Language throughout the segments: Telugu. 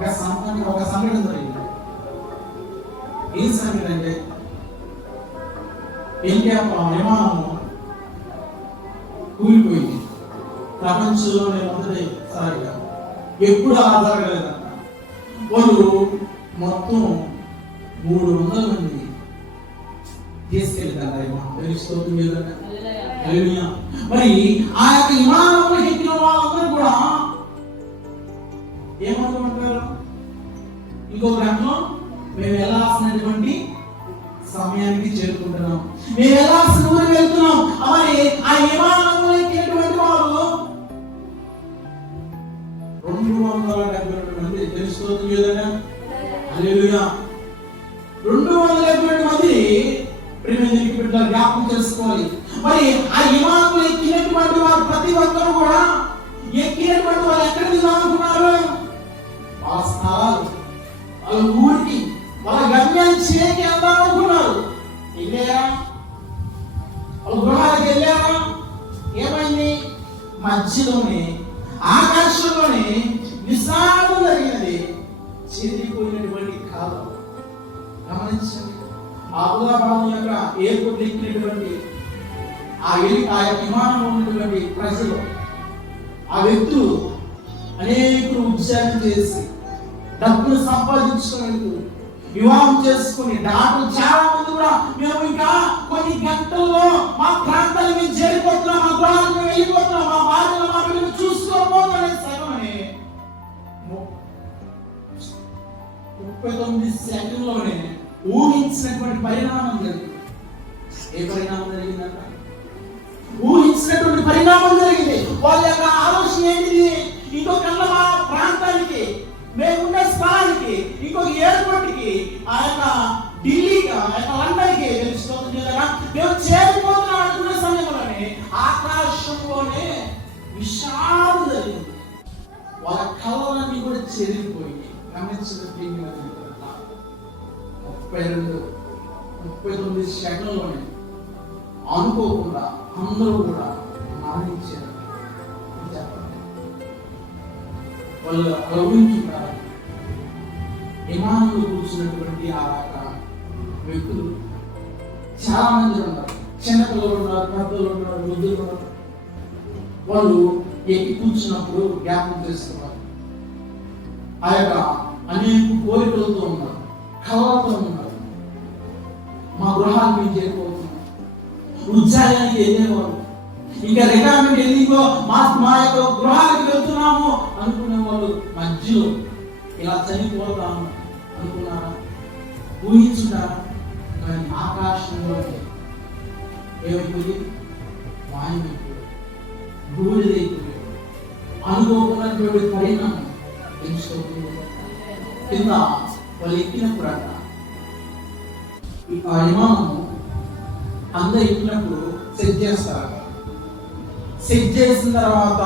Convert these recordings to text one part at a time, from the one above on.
ఒక సంఘానికి ఒక సంఘటన జరిగింది. ఏం సంఘటన అంటే ఇండియా విమానము కూలిపోయింది. ప్రపంచంలోనే మొదటిసారిగా ఎప్పుడు అలా జరగలేదంట వాళ్ళు మొత్తం మూడు వందల మంది తీసుకెళ్తారు హల్లెలూయా. మరి ఆ యొక్క విమానంలో ఎక్కిన వాళ్ళందరూ కూడా ఏమనుకుంటారు ఇంకో గ్రంథం మేము వెళ్ళాల్సినటువంటి సమయానికి చేరుకుంటున్నాం. మేము వెళ్ళాల్సిన ఊరికి వెళ్తున్నాం? మరి ఆ విమానంలో ఎక్కినటువంటి వాళ్ళు రెండు వందల డెబ్బై రెండు మంది. తెలుసుకోవచ్చు లేదన్నా హల్లెలూయా. రెండు వందల డెబ్బై రెండు మంది ప్రేమించి బిడ్డలు జ్ఞాపకం చేసుకోవాలి. మరి ఆ విమానంలో ఎక్కినటువంటి వారు ప్రతి ఒక్కరు కూడా ఎక్కినటువంటి వాళ్ళు ఎక్కడ దిగాలనుకున్నారు ఆ స్థలాలు వాళ్ళ ఊరికి వాళ్ళ గమ్యాన్ని చేరికి వెళ్దామనుకున్నారు వెళ్ళారా? వాళ్ళ గృహాలకు వెళ్ళారా? ఏమైంది? మధ్యలోనే ఆకాశంలోనే విశాలం జరిగినది. చెదిరిపోయినటువంటి కాలం. గమనించండి. ఆ యొక్క ఎయిర్పోర్ట్ ఎక్కినటువంటి ఆ ఎలి ఆ యొక్క విమానంలో ఉన్నటువంటి ప్రజలు ఆ వ్యక్తులు అనేకులు ఉద్యోగం చేసి డబ్బులు సంపాదించుకునేందుకు. వివాహం చేసుకుని డాక్టర్లు చాలా మంది కూడా మేము ఇంకా కొన్ని గంటల్లో మా ప్రాంతాలు మేము చేరిపోతున్నాం మా గృహాలకు మేము వెళ్ళిపోతున్నాం మా భార్యలు మా బిడ్డలు చూసుకోబోతున్న సగమని ముప్పై తొమ్మిది సెకండ్లోనే ఊహించినటువంటి పరిణామం జరిగింది. ఏ పరిణామం జరిగిందంట? ఊహించినటువంటి పరిణామం జరిగింది. వాళ్ళ యొక్క ఆలోచన ఏంటిది? ఇంకొక మా ప్రాంతానికి మేమున్న స్థానానికి ఇంకొక ఎయిర్పోర్ట్కి ఆ యొక్క ఢిల్లీకి ఆ యొక్క లండన్కి తెలుస్తుంది కదా. మేము చేరిపోతున్నాం అనుకునే సమయంలోనే ఆకాశంలోనే విషాదం జరిగింది. వాళ్ళ కళలన్నీ కూడా చెరిగిపోయి గమనించిన ముప్పై రెండు ముప్పై తొమ్మిది సెకండ్లోనే అనుకోకుండా అందరూ కూడా మరణించారు. వాళ్ళు గౌరవించున్నారు విమానంలో కూర్చున్నటువంటి ఆ యొక్క వ్యక్తులు చాలా మంది ఉన్నారు. చిన్నపిల్లలు ఉన్నారు పెద్దలు ఉన్నారు వృద్ధులు ఉన్నారు. వాళ్ళు ఎక్కి కూర్చున్నప్పుడు జ్ఞాపకం చేస్తున్నారు ఆ యొక్క అనేక కోరికలతో ఉన్నారు కళలతో ఉన్నారు. మా గృహానికి మేము చేరిపోతున్నాం ఉద్యోగానికి వెళ్ళేవారు. ఇంకా రిటైర్మెంట్ ఎందుకో మా మా యొక్క గృహానికి వెళ్తున్నాము అనుకునే వాళ్ళు మధ్యలో ఇలా చనిపోతాము అనుకున్నారా? ఊహించున్నారా? కానీ ఆకాశంలో ఏమైపోయింది మాయమైపోయింది బూడిదైపోయింది అనుకోకున్నటువంటి పరిణామం. ఎంచుకోకుండా కింద వాళ్ళు ఎక్కినప్పుడు అంట ఆ విమానము అందరు ఎక్కినప్పుడు సెట్ చేస్తారు. సెట్ చేసిన తర్వాత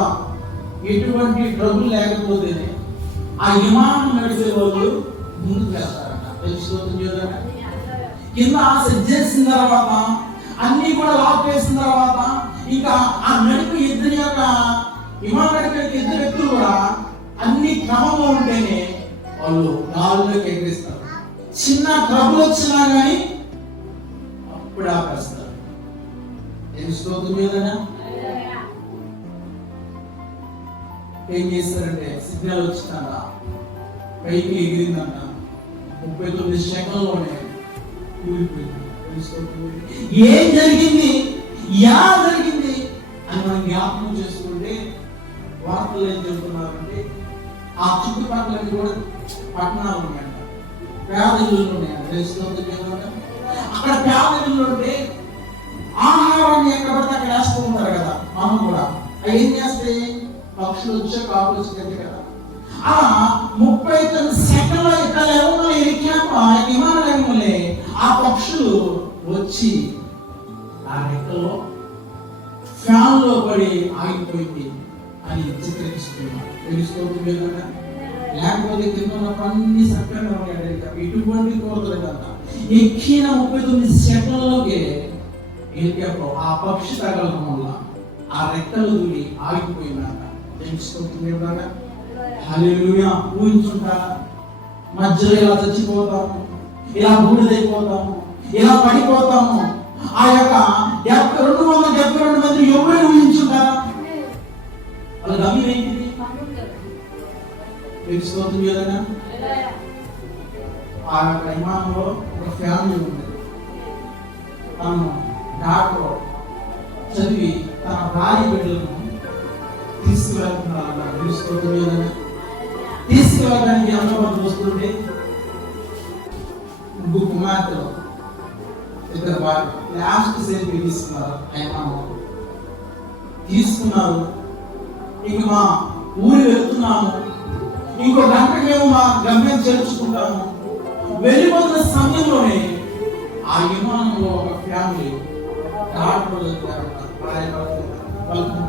ఎటువంటి ట్రబుల్ లేకపోతేనే ఆ విమానం నడిచే వాళ్ళు ముందుకు వెళ్తారట. తెలుసుకోవచ్చు కింద సెట్ చేసిన తర్వాత అన్ని కూడా లాక్ చేసిన తర్వాత ఇంకా ఆ నడిపి ఇద్దరి యొక్క విమానం నడిపే ఇద్దరు వ్యక్తులు కూడా అన్ని క్రమంలో ఉంటేనే వాళ్ళు గాల్లోకి ఎగిరిస్తారు. చిన్న ట్రబుల్ వచ్చినా కానీ అప్పుడు ఆపేస్తారు. ఏం స్తోత్రం ఏం చేస్తారంటే సిగ్నల్ వచ్చిందంట. పైకి ఎగిరిందంట. ముప్పై తొమ్మిది సెకండ్లోనే ఏం జరిగింది? ఎలా జరిగింది? అని మనం జ్ఞాపకం చేసుకుంటే వార్తలు ఏం చెబుతున్నారంటే ఆ చుట్టుపక్కల కూడా పట్టణాలు ఉన్నాయంట. పేద ఇల్లులు ఉన్నాయంట అక్కడ పేద ఇల్లు ఉంటే ఆహారాన్ని ఎక్కడ పడితే అక్కడ వేస్తూ ఉంటారు కదా మనం కూడా. అవి ఏం చేస్తాయి? పక్షులు వచ్చే కాపులు వచ్చింది కదా. అలా ముప్పై తొమ్మిది సెకండ్ల ఇక్కడ ఎవరో ఎరికాక విమానరంగంలో ఆ పక్షులు వచ్చి ఆ రెక్కలో ఫ్యాన్లో పడి ఆగిపోయింది అని చిత్రించుకున్నారు తెలుసుకోవద్దు ఏదన్నా లేకపోతే కింద ఉన్న అన్ని సక్రమంగా ఉన్నాయి ఇక కోరతలు కదా. ఎక్కిన ముప్పై తొమ్మిది సెకండ్లలోకే ఏంటో ఆ పక్షి తగలడం వల్ల ఆ రెక్కలు దూరి ఆగిపోయినాక తెలుసుకోవద్దు ఏదన్నా ఊహించుంటారా? మధ్యలో ఇలా చచ్చిపోతాము ఇలా బూడిదైపోతాము ఇలా పడిపోతాము. ఆ యొక్క డెబ్బై రెండు వందల డెబ్బై రెండు మంది ఎవరు ఊహించుంటారా? వాళ్ళ గమ్యం ఏంటిది? ఏదైనా ఆ యొక్క విమానంలో ఒక ఫ్యామిలీ ఉంది. తను డాక్టర్ చదివి తన భార్య బిడ్డలను తీసుకురాకుండా మీకు స్తోత్రం ఏదైనా తీసుకువెళ్ళడానికి ఎంతమంది ముగ్గురు కుమార్తెలు ఇద్దరు వారు లాస్ట్ సెల్ఫీ తీసుకున్నారు విమానంలో తీసుకున్నారు. ఇంక మా ఊరు వెళ్తున్నాము. ఇంకో గంటకేమో మా గమ్యం చేర్చుకుంటాము. వెళ్ళిపోతున్న సమయంలోనే ఆ విమానంలో ఒక ఫ్యామిలీ డాక్టర్ వాళ్ళకి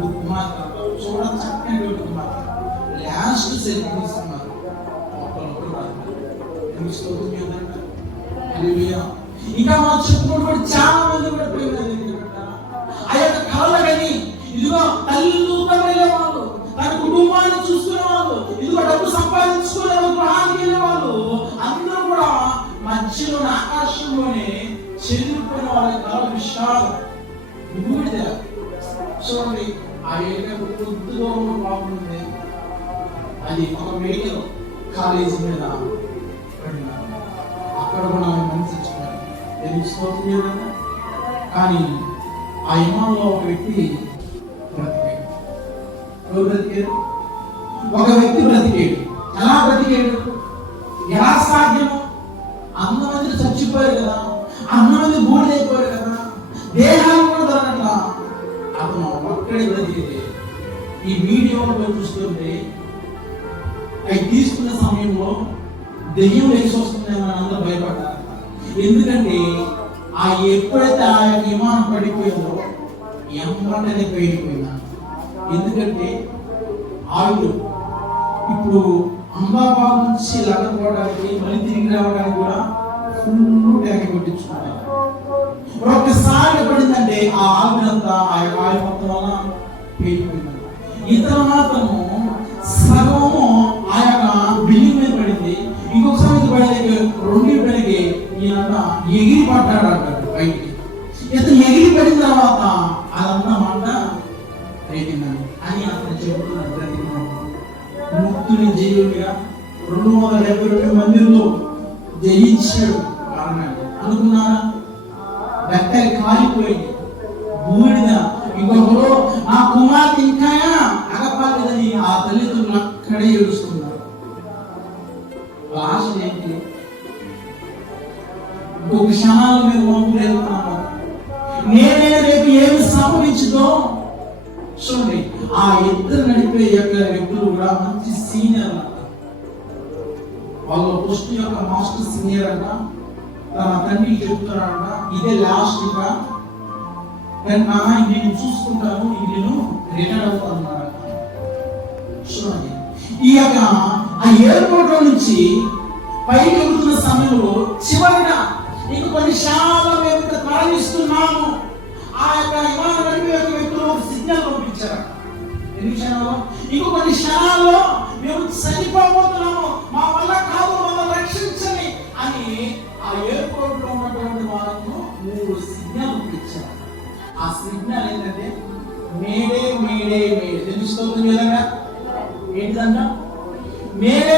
ఏంటంటే హల్లెలూయా. ఇంకా మనం చెప్పుకున్నటువంటి చాలా మంది కూడా ప్రేమ ఆ యొక్క కళలు కానీ ఇదిగో తల్లిదండ్రులు వెళ్ళే వాళ్ళు తన కుటుంబాన్ని చూసుకునే వాళ్ళు ఇదిగో డబ్బు సంపాదించుకునే గృహానికి వెళ్ళే వాళ్ళు అందరూ కూడా మధ్యలో ఆకాశంలోనే చెల్లిపోయిన వాళ్ళ కళ విషయాలు బూడిద చూడండి ఆ ఏరియా పొద్దుగా బాగుంది అది ఒక మెడికల్ కాలేజీ మీద అక్కడ కూడా ఆయన మనసు ఇచ్చుకున్నారు ఎందుకు స్తోత్రం కానీ ఆ ఇమాంలో ఒక వ్యక్తి బ్రతికాడు. ఎవరు బ్రతికాడు ఒక వ్యక్తి బ్రతికాడు. ఎలా బ్రతికాడు? ఎలా సాధ్యం అవి తీసుకున్న సమయంలో దెయ్యం లేచి వస్తుందని అందరూ భయపడ్డారు. ఎందుకంటే ఆ ఎప్పుడైతే ఆ యొక్క విమానం పడిపోయిందో ఎంబటనే పేరిపోయినా ఎందుకంటే ఆయుడు ఇప్పుడు అంబాబాబు నుంచి లగపోవడానికి మళ్ళీ తిరిగి రావడానికి కూడా ఫుల్ ట్యాంక్ కొట్టించుకున్నారు. ఒక్కసారి పడిందంటే ఆ ఆవిడంతా ఆ యొక్క ఆయుడు మొత్తం వల్ల పేరిపోయింది ఇతను మాత్రము సగం ఎగిరి పడ్డాడు అంటాడు బయటికి ఇతను ఎగిరి పడిన తర్వాత అదంతా మంట రేగిందని అని అతను చెబుతున్నాడు ముక్తుని జయుడిగా రెండు వందల డెబ్బై రెండు మందిలో జయించాడు. ఇంకొక క్షణాలు మేము వంపు నేనే రేపు ఏమి సంభవించుదో చూడండి ఆ ఇద్దరు నడిపే యొక్క వ్యక్తులు కూడా మంచి సీనియర్ అంట. వాళ్ళ పోస్ట్ యొక్క మాస్టర్ సీనియర్ అంట తన తండ్రికి చెప్తున్నాడంట ఇదే లాస్ట్ ఇంకా. కానీ నేను చూసుకుంటాను ఇది నేను రిటైర్ అవుతాను చూడండి ఈ యొక్క ఆ ఎయిర్పోర్ట్ నుంచి పైకి వెళ్తున్న సమయంలో చివరిగా నీకు కొన్ని శాల మేము ఇక్కడ ప్రయాణిస్తున్నాము ఆ యొక్క విమానం యొక్క వ్యక్తులు ఒక సిగ్నల్ పంపించారు. ఎన్ని క్షణాలు ఇంకో కొన్ని క్షణాల్లో మేము చనిపోబోతున్నాము. మా వల్ల కాదు మమ్మల్ని రక్షించని అని ఆ ఎయిర్పోర్ట్లో ఉన్నటువంటి వాళ్ళకు మూడు సిగ్నల్ పంపించారు. ఆ సిగ్నల్ ఏంటంటే మేడే మేడే మేడే. తెలుస్తుంది విధంగా ఏంటిదంట మేడే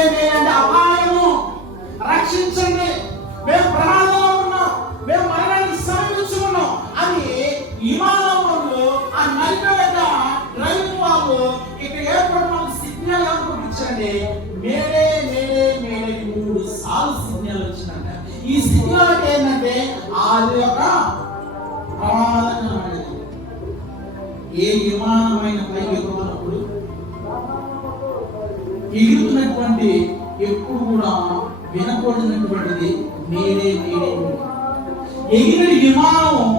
ఏంటంటే మేలే మేలే మేడే మూడు సార్లు సిగ్నల్ వచ్చిందంట. ఈ సిగ్నల్ అంటే ఏంటంటే అది ఒక ప్రమాదకరమైనది ఏ విమానమైన పైకి ఎగురుతున్నప్పుడు ఎగురుతున్నటువంటి ఎప్పుడు కూడా వినకూడనటువంటిది నేనే నేనే ఎగిరిన విమానం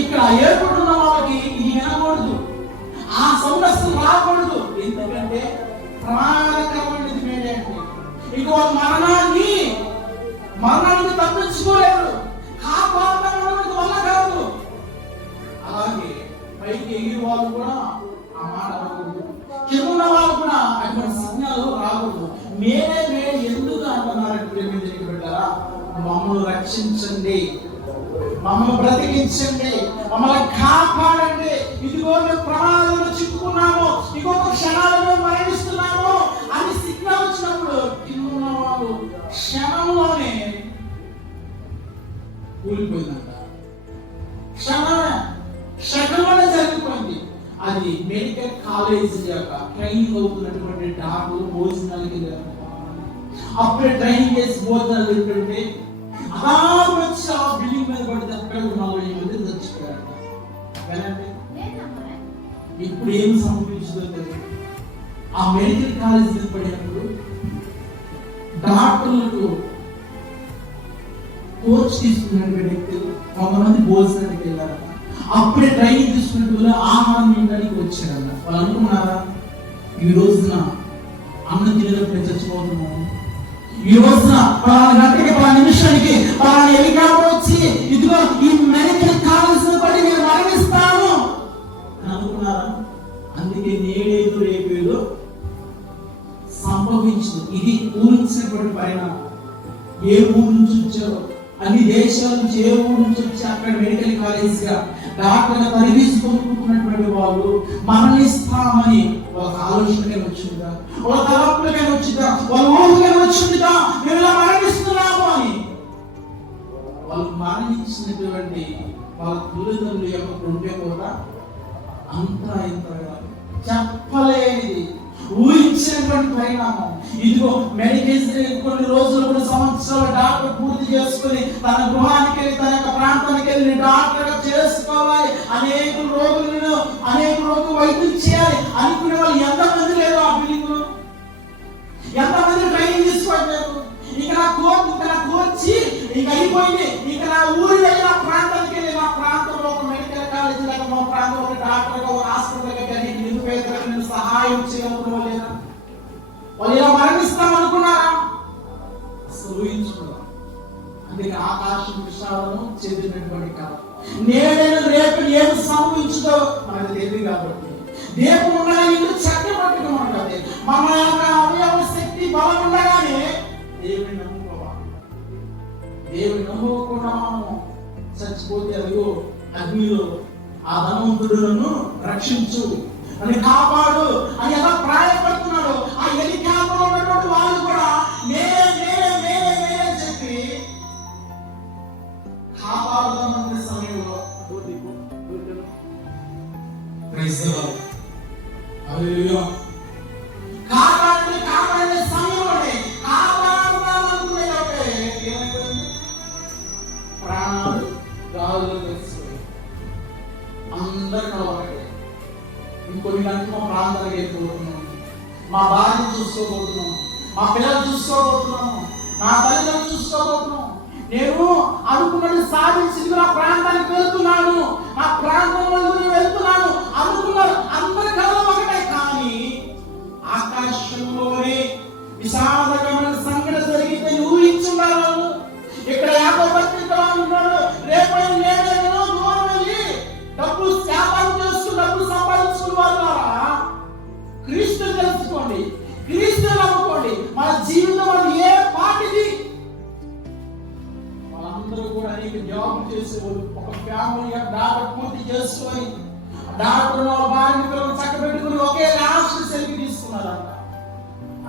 ఇక్కడ ఏర్పడున్న వాళ్ళకి ఇది వినకూడదు. ఆ సౌండ్ రాకూడదు. ఎందుకంటే ప్రమాదకరమైనది మేడే అంటే ఇక మరణాన్ని మరణాన్ని తప్పించుకోలేరు కాపాడడానికి వల్ల కాదు. అలాగే పైకి ఎగిరి వాళ్ళు కూడా ఆ మాట అనకూడదు. కింద ఉన్న వాళ్ళు కూడా అటువంటి సిగ్నల్ రా ప్రేమ తిరిగి పెట్టారా మమ్మల్ని రక్షించండి. మమ్మల్ని బ్రతికించండి. మమ్మల్ని కాపాడండి. ఇదిగో మేము ప్రమాదంలో చిక్కుకున్నాము. ఇంకొక క్షణాలలో మెడికల్ కాలేజ్ యొక్క ట్రైనింగ్ అవుతున్నటువంటి డాక్టర్లు భోజనాలకి వెళ్ళారు. అప్పుడే ట్రైన్ చేసి భోజనాలు తింటుంటే అలా వచ్చి ఆ బిల్డింగ్ మీద పడితే అక్కడ నలభై మంది చచ్చిపోయారు ఇప్పుడు ఏం సంభవించిందో తెలియదు. ఆ మెడికల్ కాలేజ్ మీద పడినప్పుడు డాక్టర్లకు కోచ్ తీసుకున్నటువంటి వ్యక్తులు కొంతమంది భోజనానికి వెళ్ళారు అప్పుడే ట్రైనింగ్ తీసుకున్నట్టు వాళ్ళు ఆహారం తినడానికి వచ్చారన్న. వాళ్ళు అనుకున్నారా? ఈ రోజున అన్నం తినేటప్పుడు చచ్చిపోతున్నాము. ఈ రోజున పలానా గంటకి పలానా నిమిషానికి పలానా హెలికాప్టర్ వచ్చి ఇదిగో ఈ మెనకి కావలసిన పడి నేను మరణిస్తాను. అని అనుకున్నారా? అందుకే నేడేదో రేపేదో సంభవించింది. ఇది ఊహించినటువంటి పరిణామం. ఏ ఊరు నుంచి వచ్చారో అన్ని దేశాల నుంచి ఏ ఊరు నుంచి వచ్చి అక్కడ మెడికల్ కాలేజ్గా డాక్టర్ తరగీసి పొందుకుంటున్నటువంటి వాళ్ళు మరణిస్తామని ఒక ఆలోచనకే వచ్చిందా? ఒక తలపులకే వచ్చిందా? వాళ్ళ ఊహకే వచ్చిందా? మేము ఇలా మరణిస్తున్నాము అని. వాళ్ళు మరణించినటువంటి వాళ్ళ తల్లిదండ్రుల యొక్క గుండె కూడా అంతా ఇంతగా చెప్పలేనిది. ఊహించినటువంటి పరిణామం. ఇదిగో మెడికేషన్ కొన్ని రోజులు కొన్ని సంవత్సరాలు డాక్టర్ పూర్తి చేసుకుని తన గృహానికి వెళ్ళి తన యొక్క ప్రాంతానికి వెళ్ళి డాక్టర్ చేసుకోవాలి. అనేక రోగులను అనేక రోగులు వైద్యం చేయాలి అనుకునే వాళ్ళు ఎంతమంది లేరు ఆ బిల్డింగ్లో ఎంతమంది ట్రైనింగ్ తీసుకోవట్లేదు? ఇక నా కోర్టు ఇక నా కోర్చి ఇక అయిపోయింది. ఇక నా ఊరు వెళ్ళి నా ప్రాంతానికి వెళ్ళి నా ప్రాంతంలో లేదా మా ప్రాంతంలో ఒక డాక్టర్ ఒక హాస్పిటల్ కానీ నిరుపేదలకు నేను సహాయం చేయకుండా లేదా వాళ్ళు ఇలా మరణిస్తాం అనుకున్నారా అసలు ఊహించుకున్నాం అందుకే ఆకాశం విషయాలను చెందినటువంటి కాలం నేడైన రేపు ఏం సంభవించుతో మనకు తెలియదు కాబట్టి రేపు ఉండగానే ఇల్లు చక్కబట్టుగా ఉంటుంది మన యొక్క అవయవ శక్తి బలం ఉండగానే దేవుని నమ్ముకోవాలి దేవుని నమ్ముకున్నాము చచ్చిపోతే అయ్యో అగ్నిలో ఆ ధనవంతుడు నన్ను రక్షించు. అని కాపాడు. అని ఎలా ప్రాయపడుతున్నాడు ఆ హెలికాప్టర్ ఉన్నటువంటి వాళ్ళు కూడా మేరే మేరే మేరే అని చెప్పి కాపాడుదామనే సమయంలో Praise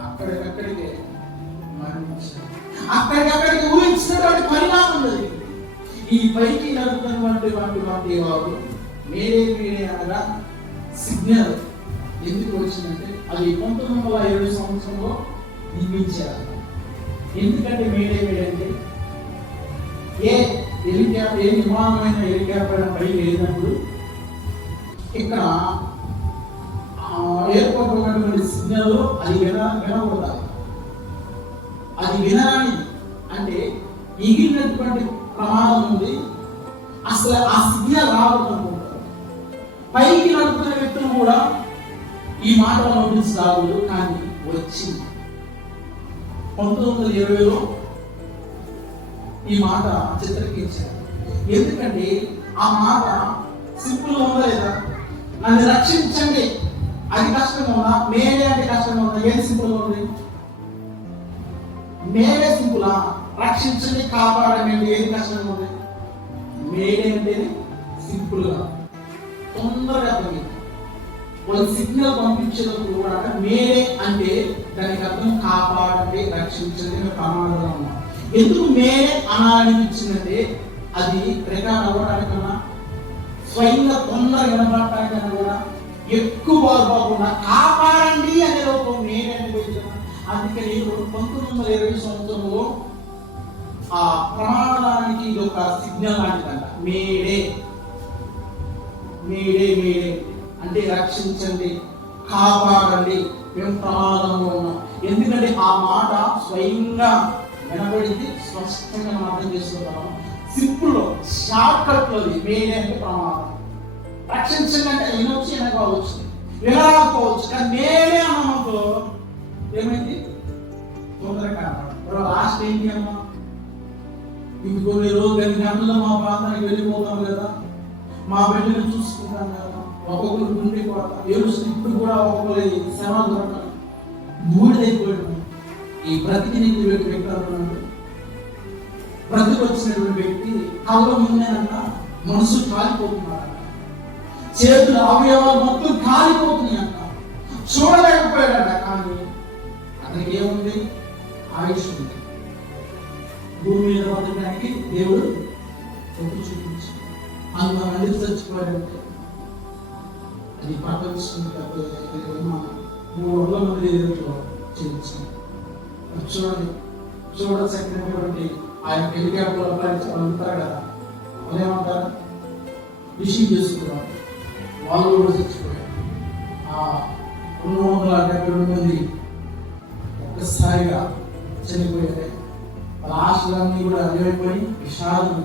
అక్కడికక్కడికే మరణించారు. అక్కడికక్కడికి ఊహించినటువంటి పరిణామం జరిగింది ఈ పైకి నడుపుతున్నటువంటి వంటి వంటి వారు మీరే మీరే అనగా సిగ్నల్ ఎందుకు వచ్చిందంటే అది పంతొమ్మిది వందల ఇరవై సంవత్సరంలో నిర్మించారు. ఎందుకంటే మేడే మేడే ఏ హెలికాప్టర్ ఏ విమానమైన హెలికాప్టర్ పైకి వెళ్ళినప్పుడు ఇక్కడ ఏర్పడుతున్నటువంటి సిగ్నల్ అది విన వినకూడదు. అది వినరాని అంటే మిగిలినటువంటి ప్రమాదం ఉంది. అసలు ఆ సిగ్నల్ రావడం పైకి నడుపుతున్న వ్యక్తులు కూడా ఈ మాట నోటీస్ రాకూడదు కానీ వచ్చింది. పంతొమ్మిది వందల ఇరవైలో ఈ మాట చిత్రీకరించారు. ఎందుకంటే ఆ మాట సింపుల్గా ఉందా లేదా? నన్ను రక్షించండి. అది కష్టంగా ఉందా మేలే అంటే కష్టంగా ఉందా ఏది సింపుల్ ఉంది? మేలే సింపులా? రక్షించండి కాపాడండి ఏది కష్టంగా ఉంది? మేలే అంటే సింపుల్గా. తొందరగా అర్థమైంది. వాళ్ళు సిగ్నల్ పంపించినప్పుడు కూడా మేలే అంటే దానికి అర్థం కాపాడండి రక్షించండి మేము ప్రమాదంలో ఉన్నాం. ఎందుకు మేలే అనాలనిపించిందంటే అది రికార్డ్ అవ్వడానికన్నా స్వయంగా తొందరగా వినపడటానికన్నా కూడా ఎక్కువ బాగుపోకుండా కాపాడండి అనే ఒక నేను అనుభవించాను అందుకే నేను పంతొమ్మిది వందల ఇరవై సంవత్సరంలో ఆ ప్రమాదానికి ఇది ఒక సిగ్నల్ లాంటిదంట. మేడే. Mayday mayday. అంటే రక్షించండి కాపాడండి. మేము ప్రమాదంలో ఉన్నాం. ఎందుకంటే ఆ మాట స్వయంగా వినబడింది స్పష్టంగా అర్థం చేసుకుంటాము సింపుల్ షార్ట్ కట్లో మేడే అంటే ప్రమాదం. రక్షించండి అంటే కావచ్చు. వినకపోవచ్చు కావచ్చు? కానీ నేనే అమ్మకు ఏమైంది? తొందరగా లాస్ట్ ఏంటి అమ్మా? ఇంక కొన్ని రోజులు కొన్ని గంటల్లో మా ప్రాంతానికి వెళ్ళిపోతాం కదా. మా బిడ్డను చూసుకుంటాం కదా. ఒక్కొక్కరు గుండె కూడా ఏడుస్తూ ఇప్పుడు కూడా ఒక్కొక్కరి శ్రమ దొరకదు బూడిదైపోయాడు ఈ బ్రతికి నీకు వ్యక్తి వ్యక్తులు బ్రతికి వచ్చినటువంటి వ్యక్తి కళ్ళ ముందేనంట మనసు కాలిపోతున్నారు చేతులు అవయవాలు మొత్తం కాలిపోతున్నాయి అంట చూడలేకపోయాడంట కానీ అతనికి ఏముంది? ఆయుష్ ఉంది. భూమి మీద బతకడానికి దేవుడు ఒప్పు చూపించి అంత మంది చచ్చిపోయాడంటే అది ప్రపంచంలో మూడు వందల మంది ఎదురు చేయించాడు చూడండి. చూడ చక్కనటువంటి ఆ యొక్క హెలికాప్టర్ అప్లై ఉంటారు కదా వాళ్ళు ఏమంటారు రిసీవ్ చేసుకున్నారు. వాళ్ళు కూడా చచ్చిపోయారు ఆ రెండు వందల డెబ్బై రెండు మంది ఒక్కసారిగా చనిపోయారు వాళ్ళ ఆశలన్నీ కూడా అడిగిపోయి విషాదం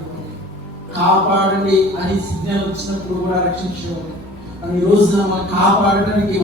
కాపాడండి అని సిగ్నల్ వచ్చినప్పుడు కూడా రక్షించేవాడు కానీ ఈ రోజున మనం కాపాడడానికి